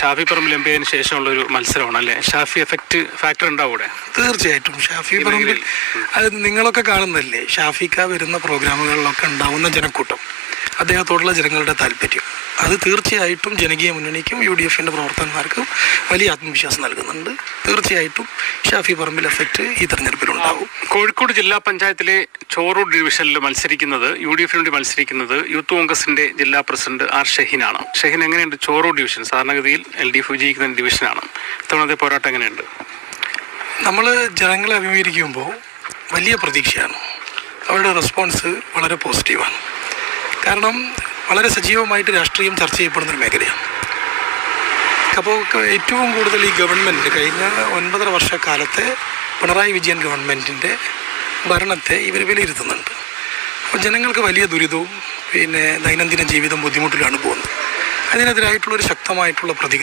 Shafi Parambil M P ആയതിനു ശേഷമുള്ള ഒരു മത്സരമാണ് അല്ലേ? ഷാഫി ഫാക്ടർ ഉണ്ടാവും ഇവിടെ? തീർച്ചയായിട്ടും ഷാഫി പറമ്പിൽ അത് നിങ്ങളൊക്കെ കാണുന്നല്ലേ, ഷാഫിക്ക വരുന്ന പ്രോഗ്രാമുകളിലൊക്കെ ഉണ്ടാവുന്ന ജനക്കൂട്ടം, അദ്ദേഹത്തോടുള്ള ജനങ്ങളുടെ താല്പര്യം, അത് തീർച്ചയായിട്ടും ജനകീയ മുന്നണിക്കും UDFന്റെ പ്രവർത്തകന്മാർക്കും വലിയ ആത്മവിശ്വാസം നൽകുന്നുണ്ട്. തീർച്ചയായിട്ടും ഷാഫി പറമ്പിൽ എഫക്റ്റ് ഈ തെരഞ്ഞെടുപ്പിലുണ്ടാകും. കോഴിക്കോട് ജില്ലാ പഞ്ചായത്തിലെ ചോറൂർ ഡിവിഷനിൽ മത്സരിക്കുന്നത് UDFന് വേണ്ടി മത്സരിക്കുന്നത് യൂത്ത് കോൺഗ്രസിന്റെ ജില്ലാ പ്രസിഡന്റ് R. ഷഹീനാണ്. ഷഹീൻ, എങ്ങനെയുണ്ട് ചോറൂർ ഡിവിഷൻ? സാധാരണഗതിയിൽ LDF വിജയിക്കുന്ന ഡിവിഷനാണ്. ഇത്തവണത്തെ പോരാട്ടം എങ്ങനെയുണ്ട്? നമ്മൾ ജനങ്ങളെ അഭിമുഖീകരിക്കുമ്പോൾ വലിയ പ്രതീക്ഷയാണ്. അവരുടെ റെസ്പോൺസ് വളരെ പോസിറ്റീവാണ്. കാരണം വളരെ സജീവമായിട്ട് രാഷ്ട്രീയം ചർച്ച ചെയ്യപ്പെടുന്നൊരു മേഖലയാണ്. അപ്പോൾ ഏറ്റവും കൂടുതൽ ഈ ഗവൺമെൻറ് കഴിഞ്ഞ 9.5 വർഷക്കാലത്തെ പിണറായി വിജയൻ ഗവൺമെൻറ്റിൻ്റെ ഭരണത്തെ ഇവർ വിലയിരുത്തുന്നുണ്ട്. അപ്പോൾ ജനങ്ങൾക്ക് വലിയ ദുരിതവും ദൈനംദിന ജീവിതം ബുദ്ധിമുട്ടിലാണ് പോകുന്നത്. അതിനെതിരായിട്ടുള്ളൊരു ശക്തമായിട്ടുള്ള